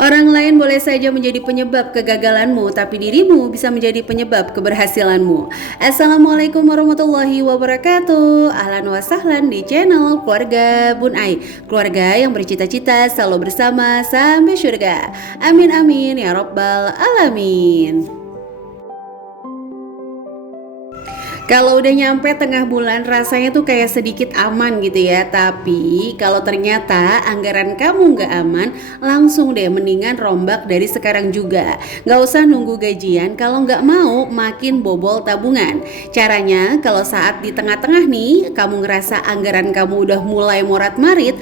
Orang lain boleh saja menjadi penyebab kegagalanmu, tapi dirimu bisa menjadi penyebab keberhasilanmu. Assalamualaikum warahmatullahi wabarakatuh. Ahlan wa sahlan di channel Keluarga Bun Ai. Keluarga yang bercita-cita selalu bersama sampai surga. Amin amin ya rabbal alamin. Kalau udah nyampe tengah bulan rasanya tuh kayak sedikit aman gitu ya. Tapi kalau ternyata anggaran kamu nggak aman, langsung deh mendingan rombak dari sekarang juga. Nggak usah nunggu gajian, kalau nggak mau makin bobol tabungan. Caranya kalau saat di tengah-tengah nih kamu ngerasa anggaran kamu udah mulai morat-marit,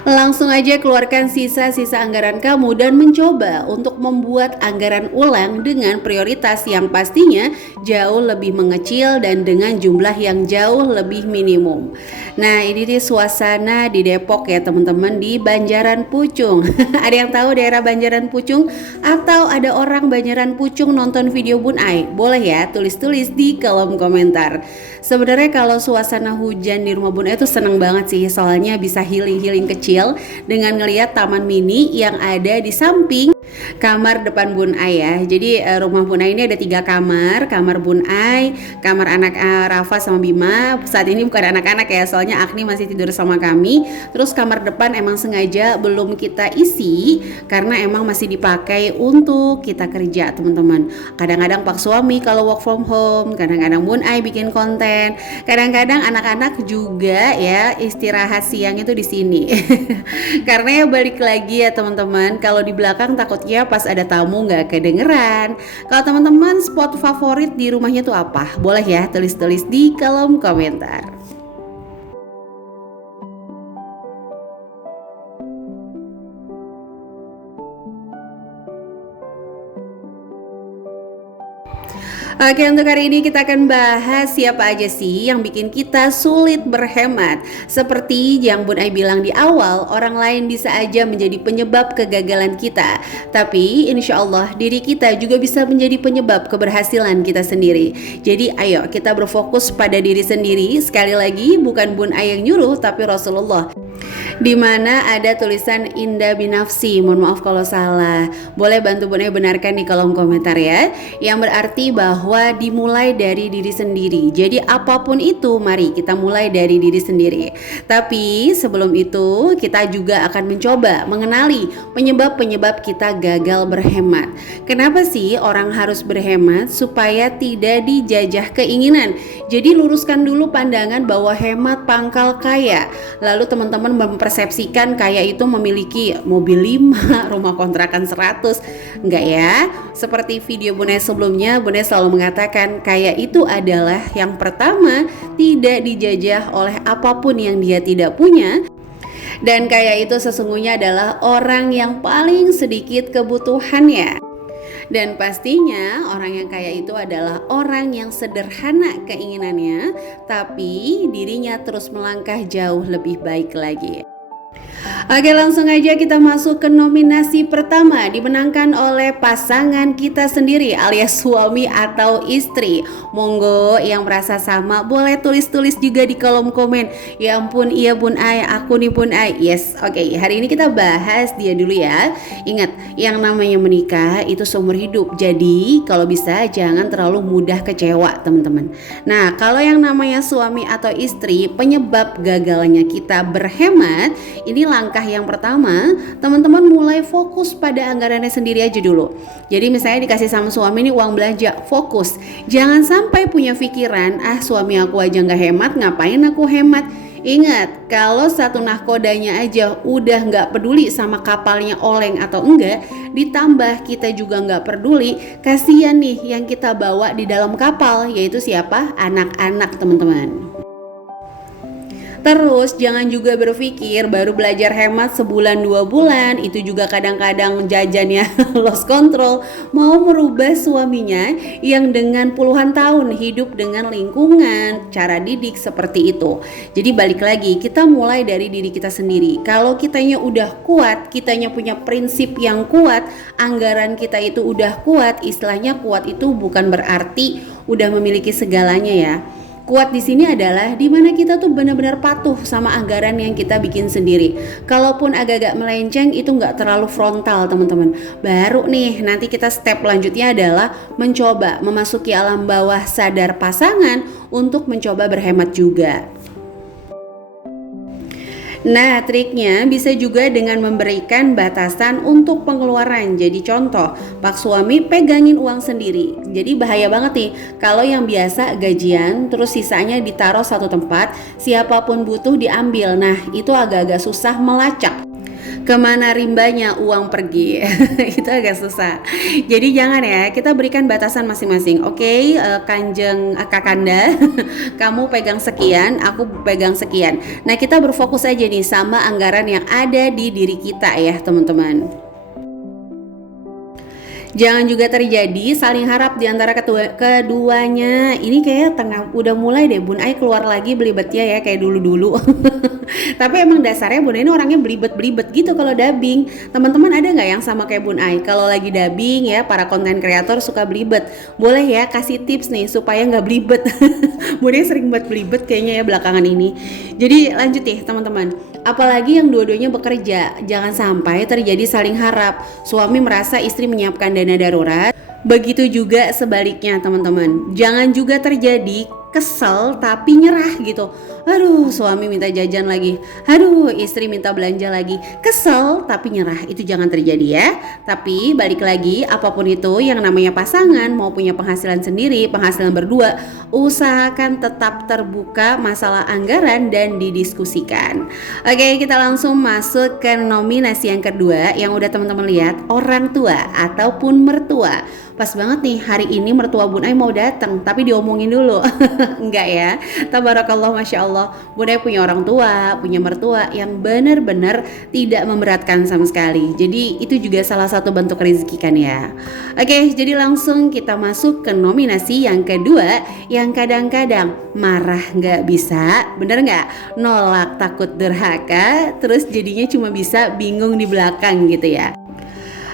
langsung aja keluarkan sisa-sisa anggaran kamu dan mencoba untuk membuat anggaran ulang dengan prioritas yang pastinya jauh lebih mengecil dan dengan jumlah yang jauh lebih minimum. Nah, ini di suasana di Depok ya teman-teman, di Banjaran Pucung. Ada yang tahu daerah Banjaran Pucung atau ada orang Banjaran Pucung nonton video Bun Ai? Boleh ya tulis-tulis di kolom komentar. Sebenarnya kalau suasana hujan di rumah Bun Ai itu seneng banget sih, soalnya bisa healing kecil dengan ngelihat taman mini yang ada di samping kamar depan Bun Ai ya. Jadi rumah Bun Ai ini ada 3 kamar. Kamar Bun Ai, kamar anak Rafa sama Bima. Saat ini bukan anak-anak ya, soalnya Agni masih tidur sama kami. Terus kamar depan emang sengaja belum kita isi karena emang masih dipakai untuk kita kerja teman-teman. Kadang-kadang Pak suami kalau work from home, kadang-kadang Bun Ai bikin konten, kadang-kadang anak-anak juga ya istirahat siang itu di sini. Karena ya balik lagi ya teman-teman, kalau di belakang takutnya pas ada tamu nggak kedengeran. Kalau teman-teman spot favorit di rumahnya tuh apa? Boleh ya tulis-tulis di kolom komentar. Oke, untuk hari ini kita akan bahas siapa aja sih yang bikin kita sulit berhemat. Seperti yang Bun Ai bilang di awal, orang lain bisa aja menjadi penyebab kegagalan kita. Tapi insya Allah diri kita juga bisa menjadi penyebab keberhasilan kita sendiri. Jadi ayo kita berfokus pada diri sendiri. Sekali lagi bukan Bun Ai yang nyuruh, tapi Rasulullah. Di mana ada tulisan Indah Binafsi. Mohon maaf kalau salah. Boleh bantu Bun Ai benarkan di kolom komentar ya. Yang berarti bahwa dimulai dari diri sendiri. Jadi apapun itu, mari kita mulai dari diri sendiri. Tapi sebelum itu kita juga akan mencoba mengenali penyebab-penyebab kita gagal berhemat. Kenapa sih orang harus berhemat? Supaya tidak dijajah keinginan. Jadi luruskan dulu pandangan bahwa hemat pangkal kaya. Lalu teman-teman mempersepsikan kaya itu memiliki mobil 5, rumah kontrakan 100. Enggak ya. Seperti video Bun Ai sebelumnya, Bun Ai selalu mengatakan kaya itu adalah yang pertama tidak dijajah oleh apapun yang dia tidak punya. Dan kaya itu sesungguhnya adalah orang yang paling sedikit kebutuhannya. Dan pastinya orang yang kaya itu adalah orang yang sederhana keinginannya, tapi dirinya terus melangkah jauh lebih baik lagi. Oke, langsung aja kita masuk ke nominasi pertama, dimenangkan oleh pasangan kita sendiri alias suami atau istri. Monggo yang merasa sama boleh tulis-tulis juga di kolom komen. Ya ampun, iya Bun Ai, aku nih Bun Ai. Yes, oke, hari ini kita bahas dia dulu ya. Ingat, yang namanya menikah itu seumur hidup. Jadi kalau bisa jangan terlalu mudah kecewa teman-teman. Nah, kalau yang namanya suami atau istri, penyebab gagalnya kita berhemat, ini langkah yang pertama, teman-teman mulai fokus pada anggarannya sendiri aja dulu. Jadi misalnya dikasih sama suami ini uang belanja, fokus. Jangan sampai punya pikiran, suami aku aja nggak hemat, ngapain aku hemat. Ingat, kalau satu nahkodanya aja udah nggak peduli sama kapalnya oleng atau enggak, ditambah kita juga nggak peduli, kasihan nih yang kita bawa di dalam kapal, yaitu siapa? Anak-anak teman-teman. Terus jangan juga berpikir baru belajar hemat sebulan 2 bulan itu juga kadang-kadang jajannya lost control, mau merubah suaminya yang dengan puluhan tahun hidup dengan lingkungan, cara didik seperti itu. Jadi balik lagi, kita mulai dari diri kita sendiri. Kalau kitanya udah kuat, kitanya punya prinsip yang kuat, anggaran kita itu udah kuat, istilahnya kuat itu bukan berarti udah memiliki segalanya ya. Kuat di sini adalah dimana kita tuh benar-benar patuh sama anggaran yang kita bikin sendiri. Kalaupun agak-agak melenceng itu nggak terlalu frontal teman-teman. Baru nih nanti kita step lanjutnya adalah mencoba memasuki alam bawah sadar pasangan untuk mencoba berhemat juga. Nah, triknya bisa juga dengan memberikan batasan untuk pengeluaran. Jadi contoh, Pak suami pegangin uang sendiri. Jadi bahaya banget nih kalau yang biasa gajian terus sisanya ditaruh satu tempat, siapapun butuh diambil. Nah, itu agak-agak susah melacak kemana rimbanya uang pergi. Itu agak susah. Jadi jangan ya, kita berikan batasan masing-masing. Oke, Kanjeng Kakanda, kamu pegang sekian, aku pegang sekian. Nah, kita berfokus aja nih sama anggaran yang ada di diri kita ya teman-teman. Jangan juga terjadi saling harap di antara keduanya. Ini kayak udah mulai deh Bun Ai keluar lagi belibetnya ya kayak dulu-dulu. Tapi emang dasarnya Bun Ai ini orangnya belibet-belibet gitu kalau dubbing. Teman-teman ada nggak yang sama kayak Bun Ai? Kalau lagi dubbing ya para konten kreator suka belibet. Boleh ya kasih tips nih supaya nggak belibet. Bun Ai sering buat belibet kayaknya ya belakangan ini. Jadi lanjut ya teman-teman. Apalagi yang dua-duanya bekerja, jangan sampai terjadi saling harap. Suami merasa istri menyiapkan dana darurat, begitu juga sebaliknya teman-teman. Jangan juga terjadi kesel tapi nyerah gitu. Aduh, suami minta jajan lagi. Aduh, istri minta belanja lagi. Kesel tapi nyerah. Itu jangan terjadi ya. Tapi balik lagi, apapun itu yang namanya pasangan mau punya penghasilan sendiri, penghasilan berdua, usahakan tetap terbuka masalah anggaran dan didiskusikan. Oke, kita langsung masuk ke nominasi yang kedua yang udah teman-teman lihat, orang tua ataupun mertua. Pas banget nih hari ini mertua Bun Ai mau datang, tapi diomongin dulu. Enggak ya. Tabarakallah, Masya Allah. Bun Ai punya orang tua, punya mertua yang benar-benar tidak memberatkan sama sekali. Jadi itu juga salah satu bentuk rezeki kan ya. Oke, jadi langsung kita masuk ke nominasi yang kedua, yang kadang-kadang marah nggak bisa, bener nggak? Nolak takut durhaka, terus jadinya cuma bisa bingung di belakang gitu ya.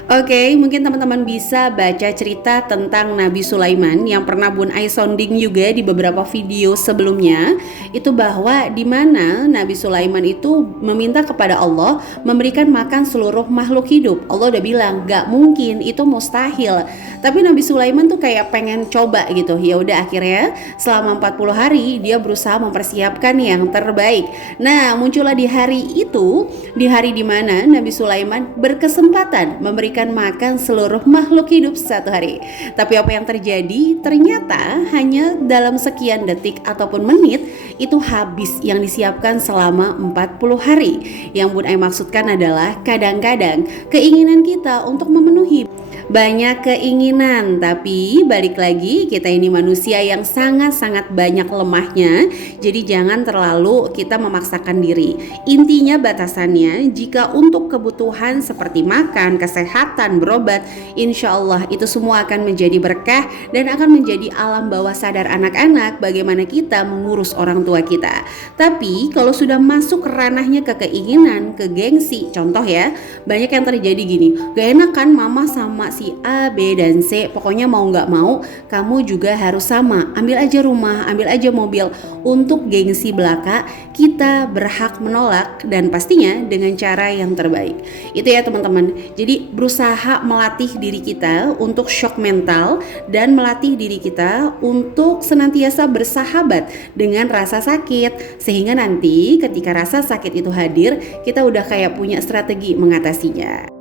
Oke, mungkin teman-teman bisa baca cerita tentang Nabi Sulaiman yang pernah Bun Ai sounding juga di beberapa video sebelumnya. Itu bahwa di mana Nabi Sulaiman itu meminta kepada Allah memberikan makan seluruh makhluk hidup. Allah udah bilang gak mungkin, itu mustahil. Tapi Nabi Sulaiman tuh kayak pengen coba gitu. Ya udah akhirnya selama 40 hari dia berusaha mempersiapkan yang terbaik. Nah, muncullah di hari itu, di hari di mana Nabi Sulaiman berkesempatan memberikan makan seluruh makhluk hidup satu hari. Tapi apa yang terjadi? Ternyata hanya dalam sekian detik ataupun menit itu habis yang disiapkan selama 40 hari. Yang Bun Ai maksudkan adalah kadang-kadang keinginan kita untuk memenuhi banyak keinginan, tapi balik lagi kita ini manusia yang sangat-sangat banyak lemahnya. Jadi jangan terlalu kita memaksakan diri. Intinya batasannya, jika untuk kebutuhan seperti makan, kesehatan, berobat, insya Allah itu semua akan menjadi berkah dan akan menjadi alam bawah sadar anak-anak bagaimana kita mengurus orang tua kita. Tapi kalau sudah masuk ranahnya ke keinginan, ke gengsi, contoh ya, banyak yang terjadi gini, gak enak kan mama sama si A, B, dan C, pokoknya mau gak mau kamu juga harus sama, ambil aja rumah, ambil aja mobil. Untuk gengsi belaka kita berhak menolak dan pastinya dengan cara yang terbaik. Itu ya teman-teman. Jadi berusaha melatih diri kita untuk shock mental dan melatih diri kita untuk senantiasa bersahabat dengan rasa sakit, sehingga nanti ketika rasa sakit itu hadir kita udah kayak punya strategi mengatasinya.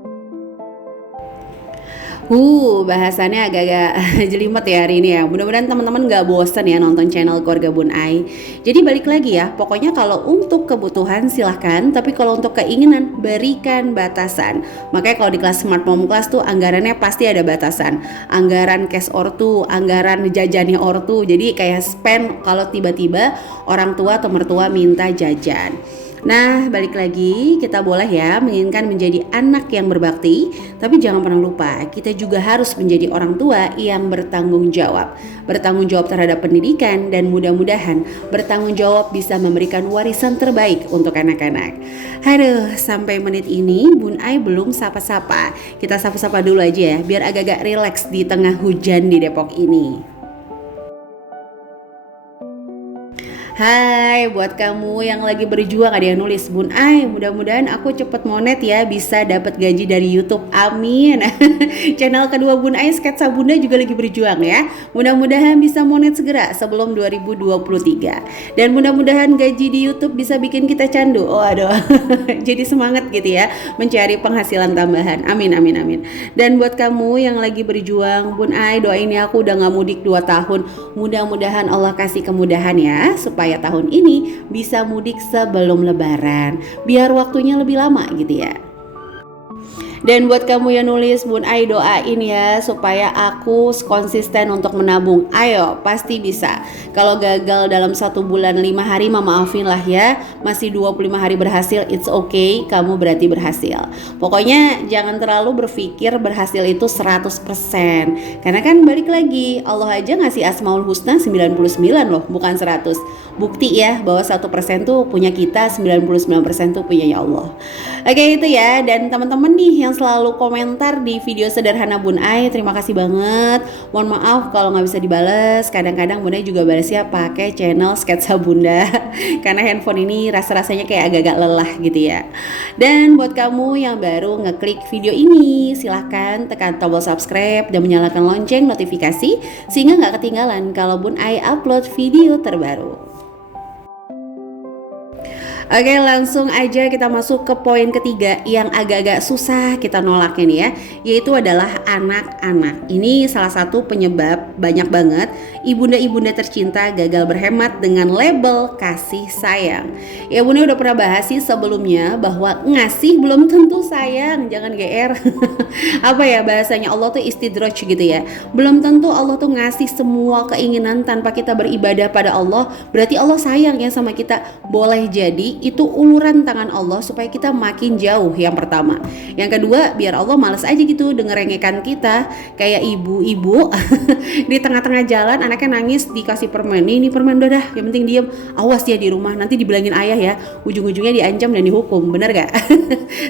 Bahasannya agak-agak jelimet ya hari ini ya. Mudah-mudahan teman-teman gak bosan ya nonton channel Keluarga Bun Ai. Jadi balik lagi ya, pokoknya kalau untuk kebutuhan silahkan, tapi kalau untuk keinginan berikan batasan. Makanya kalau di kelas Smart Mom Class tuh anggarannya pasti ada batasan. Anggaran cash ortu, anggaran jajannya ortu. Jadi kayak spend kalau tiba-tiba orang tua atau mertua minta jajan. Nah, balik lagi, kita boleh ya menginginkan menjadi anak yang berbakti, tapi jangan pernah lupa, kita juga harus menjadi orang tua yang bertanggung jawab. Bertanggung jawab terhadap pendidikan dan mudah-mudahan bertanggung jawab bisa memberikan warisan terbaik untuk anak-anak. Aduh, sampai menit ini Bun Ai belum sapa-sapa. Kita sapa-sapa dulu aja ya, biar agak-agak rileks di tengah hujan di Depok ini. Hai, buat kamu yang lagi berjuang, ada yang nulis, Bun Ai, mudah-mudahan aku cepet monet ya, bisa dapat gaji dari YouTube. Amin. Channel kedua Bun Ai, Sketsa Bunda juga lagi berjuang ya. Mudah-mudahan bisa monet segera sebelum 2023. Dan mudah-mudahan gaji di YouTube bisa bikin kita candu. Oh aduh. Jadi semangat gitu ya, mencari penghasilan tambahan. Amin amin amin. Dan buat kamu yang lagi berjuang, Bun Ai doain ya, aku udah gak mudik 2 tahun. Mudah-mudahan Allah kasih kemudahan ya, supaya tahun ini bisa mudik sebelum lebaran, biar waktunya lebih lama gitu ya. Dan buat kamu yang nulis, Bun Ai doain ya supaya aku konsisten untuk menabung. Ayo, pasti bisa. Kalau gagal dalam 1 bulan 5 hari, maafin lah ya. Masih 25 hari berhasil, it's okay, kamu berarti berhasil. Pokoknya jangan terlalu berpikir berhasil itu 100%. Karena kan balik lagi, Allah aja ngasih Asmaul Husna 99 loh, bukan 100. Bukti ya bahwa 1% tuh punya kita, 99% tuh punya ya Allah. Oke, itu ya. Dan teman-teman nih yang selalu komentar di video sederhana Bun Ai, terima kasih banget. Mohon maaf kalau nggak bisa dibales. Kadang-kadang Bun Ai juga balasnya pakai channel Sketsa Bunda karena handphone ini rasa-rasanya kayak agak-agak lelah gitu ya. Dan buat kamu yang baru ngeklik video ini, silahkan tekan tombol subscribe dan menyalakan lonceng notifikasi sehingga nggak ketinggalan kalau Bun Ai upload video terbaru. Oke, langsung aja kita masuk ke poin ketiga yang agak-agak susah kita nolaknya nih ya, yaitu adalah anak-anak. Ini salah satu penyebab banyak banget ibunda-ibunda tercinta gagal berhemat dengan label kasih sayang. Ya Bunda udah pernah bahas sih sebelumnya bahwa ngasih belum tentu sayang, jangan GR. Apa ya bahasanya, Allah tuh istidraj gitu ya. Belum tentu Allah tuh ngasih semua keinginan tanpa kita beribadah pada Allah, berarti Allah sayang ya sama kita. Boleh jadi itu uluran tangan Allah supaya kita makin jauh, yang pertama. Yang kedua, biar Allah males aja gitu dengerengekan kita. Kayak ibu-ibu di tengah-tengah jalan anaknya nangis dikasih permen, ini permen udah dah, yang penting diem, awas ya di rumah nanti dibilangin ayah ya, ujung-ujungnya diancam dan dihukum, bener gak?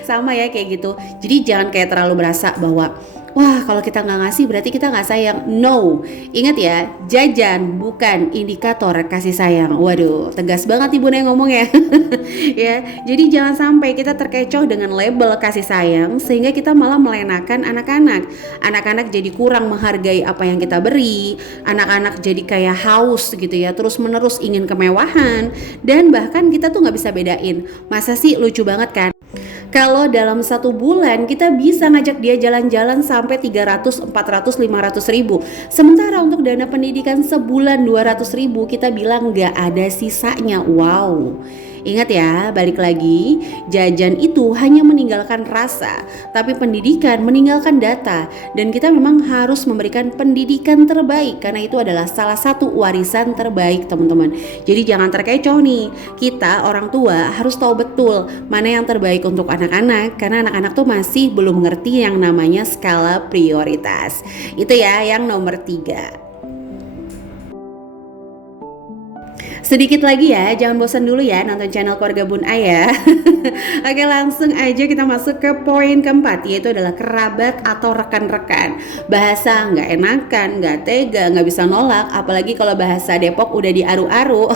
Sama ya kayak gitu. Jadi jangan kayak terlalu berasa bahwa wah kalau kita nggak ngasih berarti kita nggak sayang. No, ingat ya, jajan bukan indikator kasih sayang. Waduh, tegas banget ibu yang ngomong ya. Ya, jadi jangan sampai kita terkecoh dengan label kasih sayang sehingga kita malah melenakan anak-anak. Anak-anak jadi kurang menghargai apa yang kita beri. Anak-anak jadi kayak haus gitu ya, terus menerus ingin kemewahan. Dan bahkan kita tuh nggak bisa bedain. Masa sih lucu banget kan? Kalau dalam 1 bulan kita bisa ngajak dia jalan-jalan sampai 300, 400, 500 ribu. Sementara untuk dana pendidikan sebulan 200 ribu kita bilang gak ada sisanya. Wow. Ingat ya, balik lagi, jajan itu hanya meninggalkan rasa, tapi pendidikan meninggalkan data. Dan kita memang harus memberikan pendidikan terbaik, karena itu adalah salah satu warisan terbaik teman-teman. Jadi jangan terkecoh nih, kita orang tua harus tahu betul mana yang terbaik untuk anak-anak, karena anak-anak tuh masih belum ngerti yang namanya skala prioritas. Itu ya yang nomor 3. Sedikit lagi ya, jangan bosan dulu ya nonton channel keluarga Bun Ai ya. Oke, langsung aja kita masuk ke poin keempat, yaitu adalah kerabat atau rekan-rekan. Bahasa nggak enakan, nggak tega, nggak bisa nolak, apalagi kalau bahasa Depok udah diaru-aru,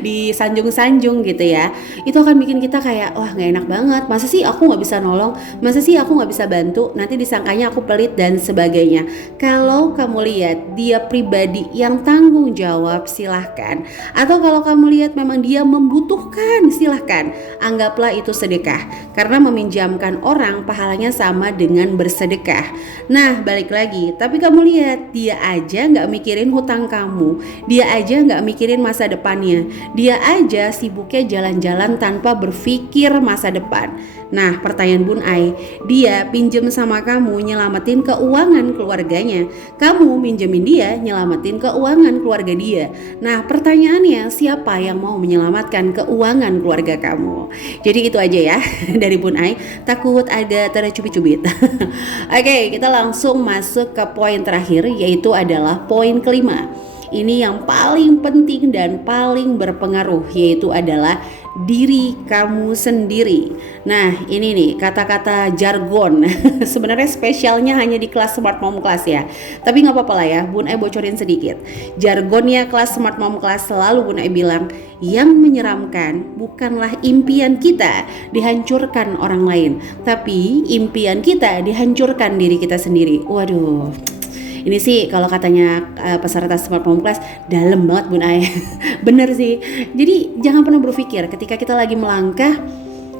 disanjung-sanjung gitu ya. Itu akan bikin kita kayak, wah nggak enak banget, masa sih aku nggak bisa nolong, masa sih aku nggak bisa bantu, nanti disangkanya aku pelit dan sebagainya. Kalau kamu lihat dia pribadi yang tanggung jawab, silahkan. Atau kalau kamu lihat memang dia membutuhkan, silahkan anggaplah itu sedekah, karena meminjamkan orang pahalanya sama dengan bersedekah. Nah balik lagi, tapi kamu lihat dia aja gak mikirin hutang kamu, dia aja gak mikirin masa depannya, dia aja sibuknya jalan-jalan tanpa berpikir masa depan. Nah pertanyaan Bun Ai, dia pinjem sama kamu nyelamatin keuangan keluarganya, kamu minjemin dia nyelamatin keuangan keluarga dia. Nah pertanyaannya, siapa yang mau menyelamatkan keuangan keluarga kamu? Jadi itu aja ya dari Bun Ai, takut ada tercubit-cubit. Oke, kita langsung masuk ke poin terakhir, yaitu adalah poin kelima. Ini yang paling penting dan paling berpengaruh, yaitu adalah diri kamu sendiri. Nah, ini nih kata-kata jargon. Sebenarnya spesialnya hanya di kelas Smart Mom Class ya. Tapi nggak apa-apa lah ya, Bun Ai bocorin sedikit. Jargonnya kelas Smart Mom Class selalu Bun Ai bilang, yang menyeramkan bukanlah impian kita dihancurkan orang lain, tapi impian kita dihancurkan diri kita sendiri. Waduh, ini sih kalau katanya peserta Smart Mom Class dalam banget Bun Ai. Bener sih. Jadi jangan pernah berpikir ketika kita lagi melangkah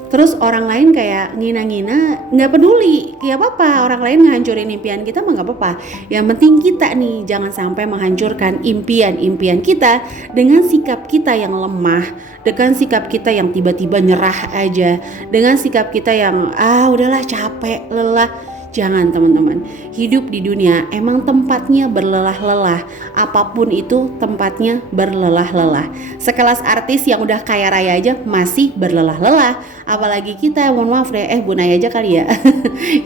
terus orang lain kayak ngina-ngina, nggak peduli, ya apa-apa, orang lain ngehancurin impian kita mah nggak apa-apa. Yang penting kita nih jangan sampai menghancurkan impian-impian kita dengan sikap kita yang lemah, dengan sikap kita yang tiba-tiba nyerah aja, dengan sikap kita yang udahlah capek, lelah. Jangan teman-teman, hidup di dunia emang tempatnya berlelah-lelah. Apapun itu tempatnya berlelah-lelah. Sekelas artis yang udah kaya raya aja masih berlelah-lelah. Apalagi kita, mohon maaf deh, Bun Ai aja kali ya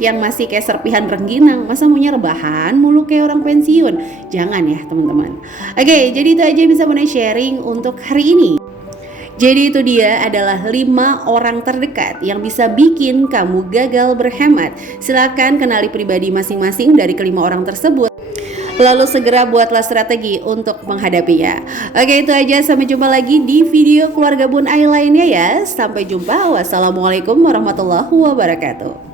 yang masih kayak serpihan rengginang. Masa maunya rebahan mulu kayak orang pensiun? Jangan ya teman-teman. Oke, jadi itu aja bisa Bun Ai sharing untuk hari ini. Jadi itu dia adalah 5 orang terdekat yang bisa bikin kamu gagal berhemat. Silakan kenali pribadi masing-masing dari kelima orang tersebut. Lalu segera buatlah strategi untuk menghadapinya. Oke, itu aja, sampai jumpa lagi di video keluarga Bun Ai lainnya ya. Sampai jumpa. Wassalamualaikum warahmatullahi wabarakatuh.